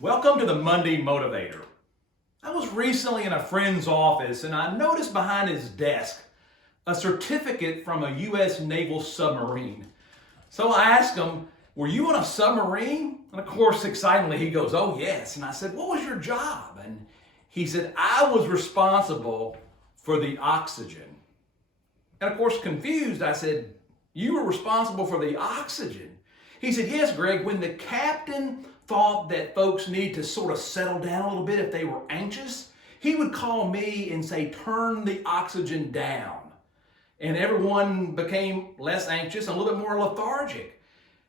Welcome to the Monday Motivator. I was recently in a friend's office and I noticed behind his desk a certificate from a U.S. naval submarine. So I asked him, "Were you on a submarine?" And of course, excitingly, he goes, "Oh, yes." And I said, "What was your job?" And he said, "I was responsible for the oxygen." And of course, confused, I said, "You were responsible for the oxygen?" He said, "Yes, Greg, when the captain thought that folks need to sort of settle down a little bit if they were anxious, he would call me and say, 'Turn the oxygen down.' And everyone became less anxious and a little bit more lethargic."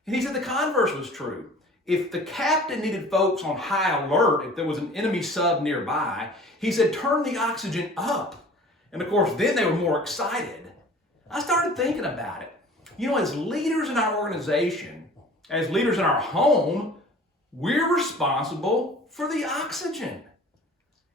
And he said the converse was true. If the captain needed folks on high alert, if there was an enemy sub nearby, he said, "Turn the oxygen up." And of course, then they were more excited. I started thinking about it. As leaders in our organization, as leaders in our home, we're responsible for the oxygen.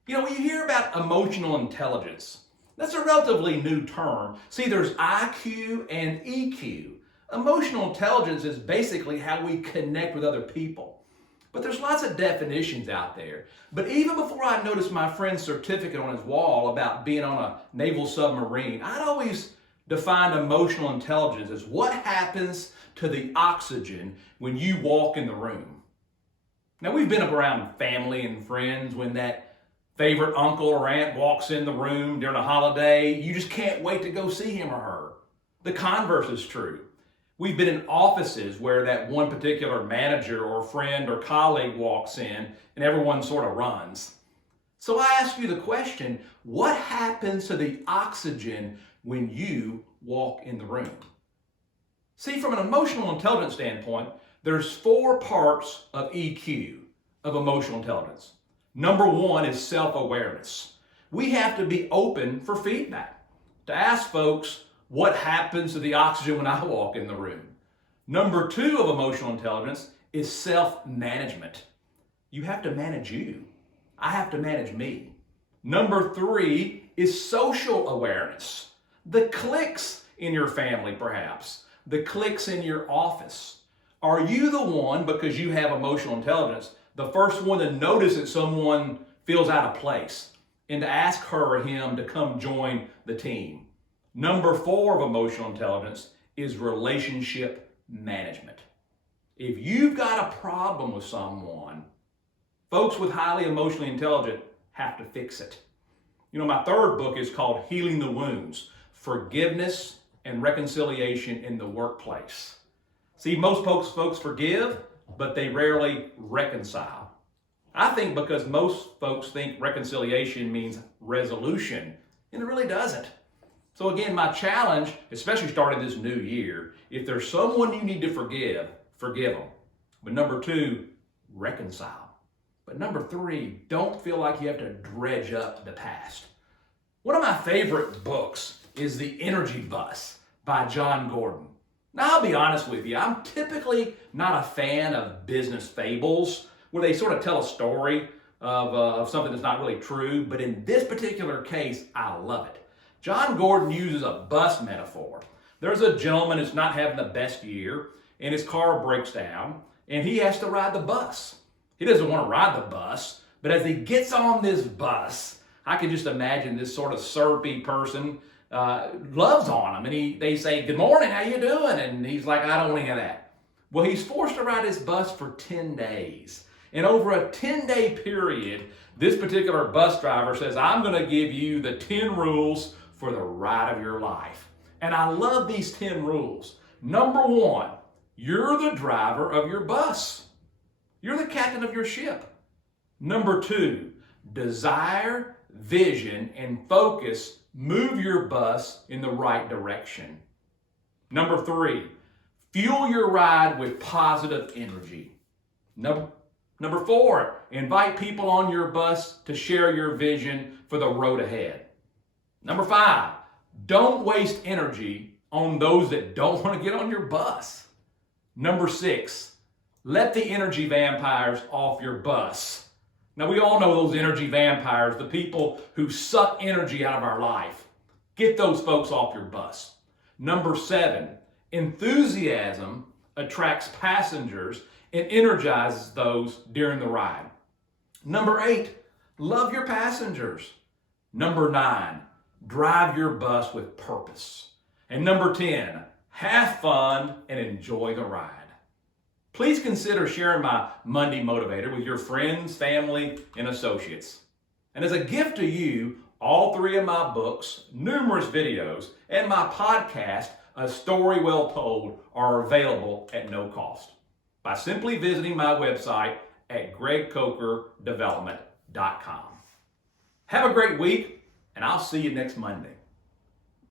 When you hear about emotional intelligence, that's a relatively new term. See, there's IQ and EQ. Emotional intelligence is basically how we connect with other people. But there's lots of definitions out there. But even before I noticed my friend's certificate on his wall about being on a naval submarine, I'd always defined emotional intelligence as what happens to the oxygen when you walk in the room. Now, we've been around family and friends when that favorite uncle or aunt walks in the room during a holiday. You just can't wait to go see him or her. The converse is true. We've been in offices where that one particular manager or friend or colleague walks in and everyone sort of runs. So I ask you the question, what happens to the oxygen when you walk in the room? See, from an emotional intelligence standpoint, there's 4 parts of EQ, of emotional intelligence. Number 1 is self-awareness. We have to be open for feedback, to ask folks what happens to the oxygen when I walk in the room. Number 2 of emotional intelligence is self-management. You have to manage you. I have to manage me. Number 3 is social awareness. The cliques in your family, perhaps. The cliques in your office. Are you the one, because you have emotional intelligence, the first one to notice that someone feels out of place and to ask her or him to come join the team? Number 4 of emotional intelligence is relationship management. If you've got a problem with someone, folks with highly emotionally intelligent have to fix it. My 3rd book is called Healing the Wounds, Forgiveness and Reconciliation in the Workplace. See, most folks forgive, but they rarely reconcile. I think because most folks think reconciliation means resolution, and it really doesn't. So again, my challenge, especially starting this new year, if there's someone you need to forgive, forgive them. But number 2, reconcile. But number 3, don't feel like you have to dredge up the past. One of my favorite books is The Energy Bus by John Gordon. Now, I'll be honest with you, I'm typically not a fan of business fables where they sort of tell a story of something that's not really true, but in this particular case, I love it. John Gordon uses a bus metaphor. There's a gentleman who's not having the best year, and his car breaks down, and he has to ride the bus. He doesn't want to ride the bus, but as he gets on this bus, I can just imagine this sort of syrupy person loves on him, and they say, "Good morning, how you doing?" And he's like, "I don't want any of that." Well, he's forced to ride his bus for 10 days. And over a 10-day period, this particular bus driver says, "I'm going to give you the 10 rules for the ride of your life." And I love these 10 rules. Number 1, you're the driver of your bus. You're the captain of your ship. Number 2, desire, vision, and focus move your bus in the right direction. Number 3, fuel your ride with positive energy. Number 4, invite people on your bus to share your vision for the road ahead. Number 5, don't waste energy on those that don't want to get on your bus. Number 6, let the energy vampires off your bus. Now, we all know those energy vampires, the people who suck energy out of our life. Get those folks off your bus. Number 7, enthusiasm attracts passengers and energizes those during the ride. Number 8, love your passengers. Number 9, drive your bus with purpose. And number 10, have fun and enjoy the ride. Please consider sharing my Monday Motivator with your friends, family, and associates. And as a gift to you, all 3 of my books, numerous videos, and my podcast, A Story Well Told, are available at no cost by simply visiting my website at gregcokerdevelopment.com. Have a great week, and I'll see you next Monday.